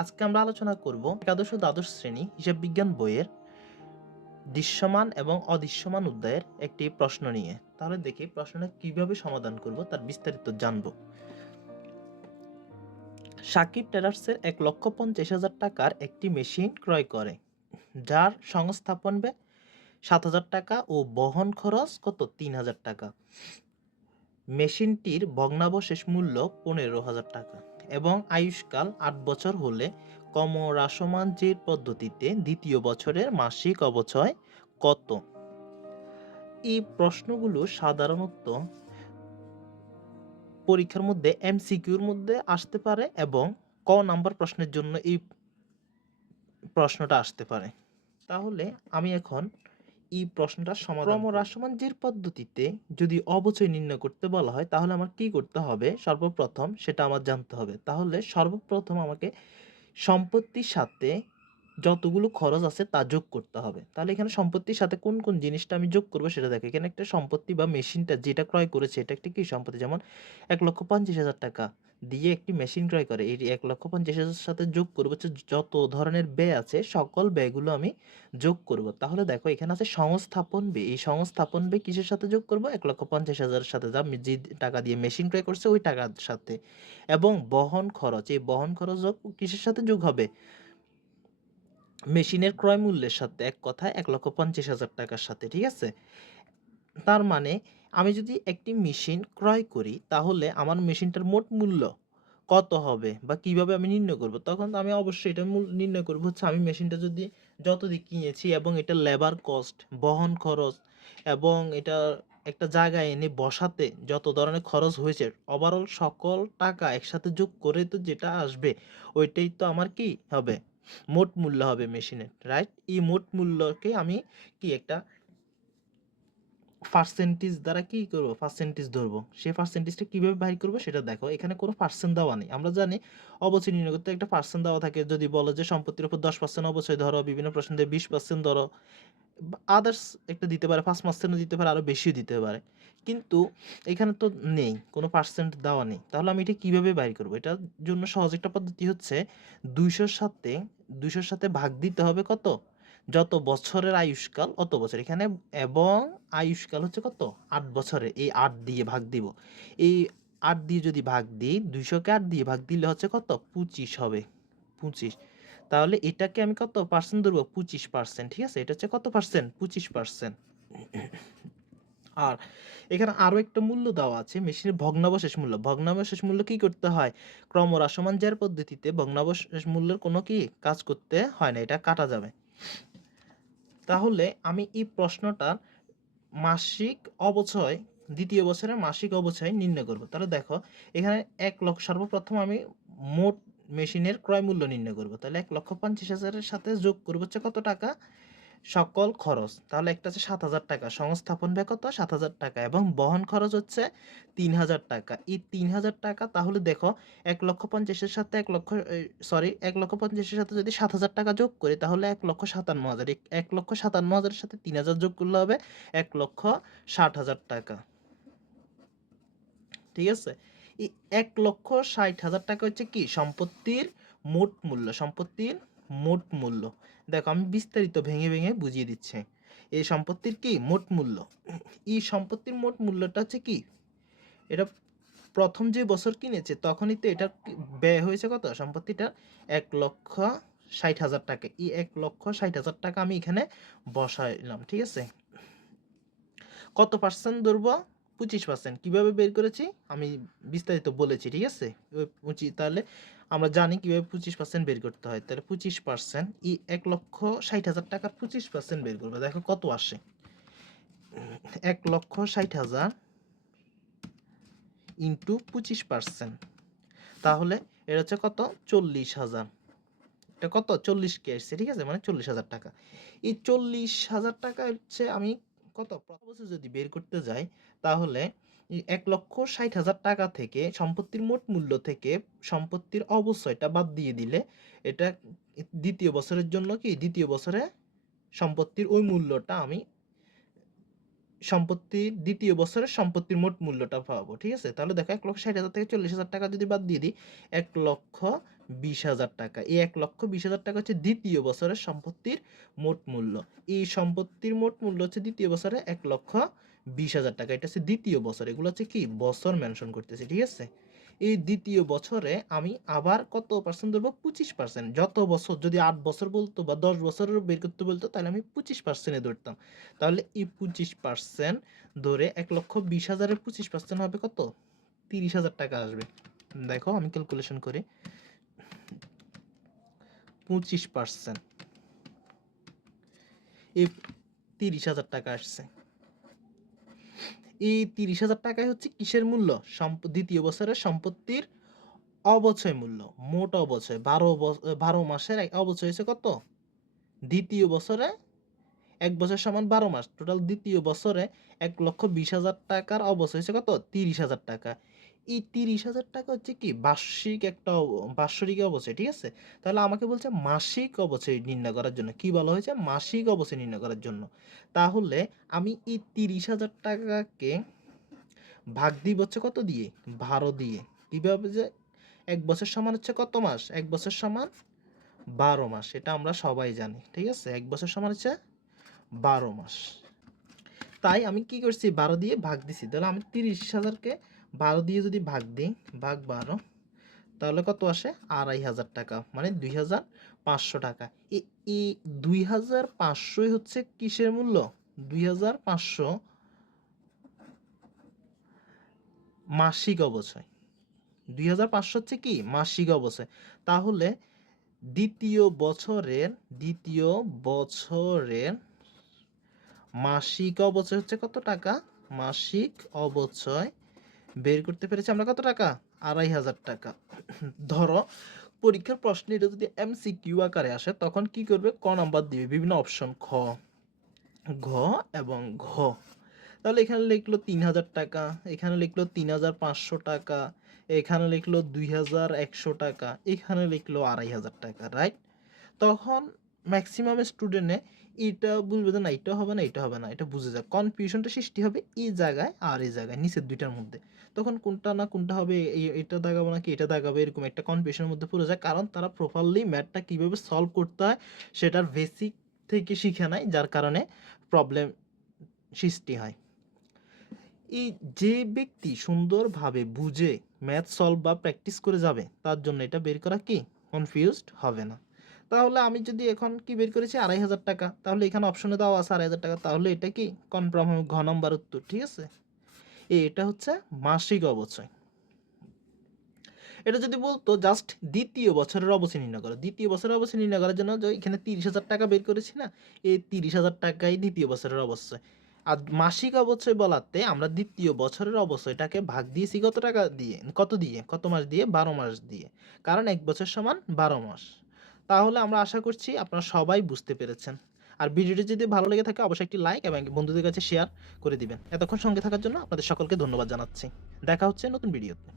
আজকে আমরা আলোচনা করব একাদশ ও দ্বাদশ শ্রেণি হিসাব বিজ্ঞান বইয়ের দৃশ্যমান এবং অদৃশ্যমান অধ্যায়ের একটি প্রশ্ন নিয়ে। তাহলে দেখি প্রশ্নটা কীভাবে সমাধান করব তার বিস্তারিত জানব। সাকিব টেরার্সের এক লক্ষ পঞ্চাশ হাজার টাকার একটি মেশিন ক্রয় করে, যার সংস্থাপন ব্যয় সাত হাজার টাকা ও বহন খরচ কত? তিন হাজার টাকা। মেশিনটির ভগ্নাবশেষ মূল্য পনেরো হাজার টাকা। এবং আয়ুষ্কাল আট বছর হলে কমরাসমান যে পদ্ধতিতে দ্বিতীয় বছরের মাসিক অবচয় কত? এই প্রশ্নগুলো সাধারণত পরীক্ষার মধ্যে, এমসিকিউর মধ্যে আসতে পারে এবং ক নাম্বার প্রশ্নের জন্য এই প্রশ্নটা আসতে পারে। তাহলে আমি এখন এই প্রশ্নটা সমাধান ক্রমহ্রাসমান যে পদ্ধতিতে যদি অবচয় নির্ণয় করতে বলা হয়, তাহলে আমার কি করতে হবে? সর্বপ্রথম সেটা আমার জানতে হবে। তাহলে সর্বপ্রথম আমাকে সম্পত্তির সাথে যতগুলো খরচ আছে তা যোগ করতে হবে। তাহলে এখানে সম্পত্তির সাথে কোন কোন জিনিসটা আমি যোগ করব সেটা দেখো। এখানে একটা সম্পত্তি বা মেশিনটা যেটা ক্রয় করেছে, এটা একটা কি সম্পত্তি? যেমন এক লক্ষ পঞ্চাশ হাজার টাকা দিয়ে একটি মেশিন ক্রয় করে। এই এক লক্ষ পঞ্চাশ হাজার সাথে যোগ করব হচ্ছে যত ধরনের ব্যয় আছে, সকল ব্যয়গুলো আমি যোগ করব। তাহলে দেখো, এখানে আছে সংস্থাপন ব্যয়। এই সংস্থাপন ব্যয় কিসের সাথে যোগ করব? এক লক্ষ পঞ্চাশ হাজারের সাথে যা যে টাকা দিয়ে মেশিন ক্রয় করছে, ওই টাকার সাথে। এবং বহন খরচ। এই বহন খরচ কিসের সাথে যোগ হবে? মেশিনের ক্রয় মূল্যের সাথে এক কথায় এক লক্ষ পঞ্চাশ হাজার টাকার সাথে, ঠিক আছে? তার মানে আমি যদি একটি মেশিন ক্রয় করি, তাহলে আমার মেশিনটার মোট মূল্য কত হবে বা কীভাবে আমি নির্ণয় করব? তখন আমি অবশ্যই এটা নির্ণয় করব হচ্ছে আমি মেশিনটা যদি যত দিক কিনেছি এবং এটা লেবার কস্ট বহন খরচ এবং এটা একটা জায়গায় এনে বসাতে যত ধরনের খরচ হয়েছে ওভারঅল সকল টাকা একসাথে যোগ করে তো যেটা আসবে, ওইটাই তো আমার কি হবে? মোট মূল্য হবে মেশিনের রাইট এই মোট মূল্যকে আমি কি একটা পার্সেন্টেজ দ্বারা কি করব? পার্সেন্টেজ ধরবো। সেই পার্সেন্টেজটা কীভাবে বাইর করব সেটা দেখো। এখানে কোনো পার্সেন্ট দেওয়া নেই। আমরা জানি অবচয় নির্ণয় করতে একটা পার্সেন্ট দেওয়া থাকে। যদি বলো যে সম্পত্তির উপর দশ পার্সেন্ট অবচয় ধরো, বিভিন্ন প্রশ্ন দিয়ে বিশ পার্সেন্ট ধরো আদার্স একটা দিতে পারে, পাঁচ পার্সেন্টও দিতে পারে আরও বেশিও দিতে পারে। কিন্তু এখানে তো নেই, কোনো পার্সেন্ট দেওয়া নেই। তাহলে আমি এটা কীভাবে বাইর করব? এটার জন্য সহজ একটা পদ্ধতি হচ্ছে দুইশোর সাথে দুইশোর সাথে ভাগ দিতে হবে কত? যত বছরের আয়ুষ্কাল অত বছর? এখানে এবং আয়ুষ্কাল হচ্ছে কত? আট বছরের। এই আট দিয়ে ভাগ দিব। এই আট দিয়ে যদি ভাগ দিই, দুইশোকে আট দিয়ে ভাগ দিলে হচ্ছে কত? পঁচিশ হবে। পঁচিশ। তাহলে এটাকে আমি কত পার্সেন্ট ধরবো? পঁচিশ পার্সেন্ট, ঠিক আছে? এটা হচ্ছে কত পার্সেন্ট? পঁচিশ পার্সেন্ট। আর এখানে আরও একটা মূল্য দেওয়া আছে, মেশিনের ভগ্নাবশেষ মূল্য। ভগ্নাবশেষ মূল্য কি করতে হয়? ক্রমহ্রাসমান যার পদ্ধতিতে ভগ্নাবশেষ মূল্যের কোনো কি কাজ করতে হয় না, এটা কাটা যাবে। তাহলে আমি এই প্রশ্নটার মাসিক অবচয়, দ্বিতীয় বছরের মাসিক অবচয় নির্ণয় করব। তাহলে দেখো, এখানে এক লক্ষ সর্বপ্রথম আমি মোট মেশিনের ক্রয় মূল্য নির্ণয় করব। তাহলে এক লক্ষ পঞ্চাশ হাজারের সাথে যোগ করব হচ্ছে কত টাকা? সকল খরচ। তাহলে একটা হচ্ছে সাত হাজার টাকা, সংস্থাপন ব্যয় কত সাত হাজার টাকা এবং বহন খরচ হচ্ছে তিন হাজার টাকা। এই তিন হাজার টাকা তাহলে দেখো এক লক্ষ পঞ্চাশের সাথে এক লক্ষ সরি এক লক্ষ পঞ্চাশের সাথে যদি সাত হাজার টাকা যোগ করি তাহলে এক লক্ষ সাতান্ন হাজার। এক- লক্ষ সাতান্ন হাজারের সাথে তিন হাজার যোগ করলে হবে এক লক্ষ ষাট হাজার টাকা। ঠিক আছে? এক লক্ষ ষাট হাজার টাকা হচ্ছে কি? সম্পত্তির মোট মূল্য, সম্পত্তির মোট মূল্য। দেখো, আমি বিস্তারিত ভেঙে ভেঙে বুঝিয়ে দিচ্ছি। এই সম্পত্তির কি মোট মূল্য? এই সম্পত্তির মোট মূল্যটা হচ্ছে কি? এটা প্রথম যে বছর কিনেছে, তখনই তো এটা ব্যয় হয়েছে কত? সম্পত্তিটা এক লক্ষ ষাট হাজার টাকা। এই এক লক্ষ ষাট হাজার টাকা আমি এখানে বসাইলাম, ঠিক আছে? কত পার্সেন্ট ধরবো? পঁচিশ পার্সেন্ট কীভাবে বের করেছি? আমি বিস্তারিত বলেছি, ঠিক আছে? ওই পঁচিশ, তাহলে আমরা জানি কীভাবে পঁচিশ পার্সেন্ট বের করতে হয়। তাহলে পঁচিশ পার্সেন্ট ই এক লক্ষ ষাট হাজার টাকার পঁচিশ পার্সেন্ট বের করবে। দেখো কত আসে। এক লক্ষ ষাট হাজার ইন্টু পঁচিশ পার্সেন্ট তাহলে এটা হচ্ছে কত? চল্লিশ হাজার। এটা কত? চল্লিশ কে আসছে, ঠিক আছে? মানে চল্লিশ হাজার টাকা। এই চল্লিশ হাজার টাকা হচ্ছে আমি কত? বছর যদি বের করতে যাই, তাহলে এক লক্ষ ষাট হাজার টাকা থেকে সম্পত্তির মোট মূল্য থেকে সম্পত্তির অবশ্যইটা বাদ দিয়ে দিলে এটা দ্বিতীয় বছরের জন্য কি দ্বিতীয় বছরে সম্পত্তির ওই মূল্যটা আমি সম্পত্তির দ্বিতীয় বছরের সম্পত্তির মোট মূল্যটা পাবো, ঠিক আছে? তাহলে দেখো এক লক্ষ ষাট হাজার থেকে চল্লিশ হাজার টাকা যদি বাদ দিয়ে দিই, এক লক্ষ বিশ হাজার টাকা। এই এক লক্ষ বিশ হাজার টাকা হচ্ছে দ্বিতীয় বছরের সম্পত্তির মোট মূল্য। এই সম্পত্তির মোট মূল্য হচ্ছে দ্বিতীয় বছরে এক লক্ষ বিশ হাজার টাকা। এটা হচ্ছে দ্বিতীয় বছর। এগুলো হচ্ছে কি? বছর মেনশন করতেছে, ঠিক আছে? এই দ্বিতীয় বছরে আমি আবার কত পার্সেন্ট ধরবো? পঁচিশ পার্সেন্ট যত বছর, যদি আট বছর বলতো বা দশ বছরের বের করতে বলতো, তাহলে আমি পঁচিশ পার্সেন্টে ধরতাম। তাহলে এই পঁচিশ পার্সেন্ট ধরে এক লক্ষ বিশ হাজারের পঁচিশ পার্সেন্ট হবে কত? তিরিশ হাজার টাকা আসবে। দেখো, আমি ক্যালকুলেশন করি। পঁচিশ পার্সেন্ট এই তিরিশ হাজার টাকা আসছে। এই তিরিশ হাজার টাকায় হচ্ছে কিসের মূল্য? দ্বিতীয় বছরের সম্পত্তির অবচয় মূল্য, মোট অবচয়। বারো বারো মাসের অবচয় হয়েছে কত? দ্বিতীয় বছরে এক বছর সমান বারো মাস। টোটাল দ্বিতীয় বছরে এক লক্ষ বিশ হাজার টাকার অবচয় হয়েছে কত? তিরিশ হাজার টাকা। এই তিরিশ হাজার টাকা হচ্ছে কি বার্ষিক একটা বাৎসরিক অবচয়, ঠিক আছে? তাহলে আমাকে বলছে মাসিক অবচয় নির্ণয় করার জন্য। কি বলা হয়েছে? মাসিক অবচয় নির্ণয় করার জন্য। তাহলে আমি এই তিরিশ হাজার টাকাকে ভাগ দিব হচ্ছে কত দিয়ে? বারো দিয়ে। কীভাবে যে এক বছর সমান হচ্ছে কত মাস? এক বছর সমান বারো মাস। এটা আমরা সবাই জানি, ঠিক আছে? এক বছর সমান হচ্ছে বারো মাস। তাই আমি কি করছি? বারো দিয়ে ভাগ দিছি। তাহলে আমি তিরিশ হাজারকে বারো দিয়ে যদি ভাগ দিই, ভাগ বারো, তাহলে কত আসে? আড়াই হাজার টাকা মানে দুই হাজার পাঁচশো টাকা। এই দুই হাজার পাঁচশোই হচ্ছে কিসের মূল্য? দুই হাজার পাঁচশো মাসিক অবচয়। দুই হাজার পাঁচশো হচ্ছে কি? মাসিক অবচয়। তাহলে দ্বিতীয় বছরের দ্বিতীয় বছরের মাসিক অবচয় হচ্ছে কত টাকা? মাসিক অবচয় বের করতে পেরেছি আমরা কত টাকা? আড়াই হাজার টাকা। ধরো, পরীক্ষার প্রশ্নে এটা যদি এমসিকিউ আকারে আসে, তখন কি করবে? ক নাম্বার দিবে। বিভিন্ন অপশন, খ, ঘ এবং ঘ। তাহলে এখানে লিখলো তিন হাজার টাকা, এখানে লিখলো তিন হাজার পাঁচশো টাকা, এখানে লিখলো দুই হাজার একশো টাকা, এখানে লিখলো আড়াই হাজার টাকা রাইট তখন ম্যাক্সিমাম স্টুডেন্টে এটা বুঝবে যে না, এটা হবে না, এটা হবে না, এটা বুঝে যায় কনফিউশনটা সৃষ্টি হবে এই জায়গায় আর এই জায়গায়, নিচের দুইটার মধ্যে। তখন কোনটা না কোনটা হবে এটা দাগাবো নাকি, এটা দাগাবো এরকম একটা কনফিউশনের মধ্যে পড়ে যায়। কারণ তারা প্রপারলি ম্যাথটা কীভাবে সলভ করতে হয়, সেটার বেসিক থেকে শিখে নেয়, যার কারণে প্রবলেম সৃষ্টি হয়। এই যে ব্যক্তি সুন্দরভাবে বুঝে ম্যাথ সলভ বা প্র্যাকটিস করে যাবে, তার জন্য এটা বের করা কি? কনফিউজড হবে না। তাহলে আমি যদি এখন কি বের করেছি? আড়াই হাজার টাকা। তাহলে এখানে অপশনে দেওয়া আছে আড়াই হাজার টাকা। তাহলে এটা কি? কনফার্ম হবে, ঘ নম্বর উত্তর, ঠিক আছে? এটা হচ্ছে মাসিক অবচয়। এটা যদি বলতো জাস্ট দ্বিতীয় বছরের অবচয় নির্ণয় করো। দ্বিতীয় বছরের অবচয় নির্ণয় করার জন্য এখানে তিরিশ হাজার টাকা বের করেছি না, এই তিরিশ হাজার টাকাই দ্বিতীয় বছরের অবশ্যই আর মাসিক অবচয় বলাতে আমরা দ্বিতীয় বছরের অবশ্যইটাকে ভাগ দিয়েছি কত টাকা দিয়ে? কত দিয়ে? কত মাস দিয়ে? বারো মাস দিয়ে। কারণ এক বছর সমান বারো মাস। তাহলে আমরা আশা করছি আপনারা সবাই বুঝতে পেরেছেন। আর ভিডিওটি যদি ভালো লেগে থাকে অবশ্যই একটি লাইক এবং বন্ধুদের কাছে শেয়ার করে দিবেন। এতক্ষণ সঙ্গে থাকার জন্য আপনাদের সকলকে ধন্যবাদ জানাচ্ছি। দেখা হচ্ছে নতুন ভিডিওতে।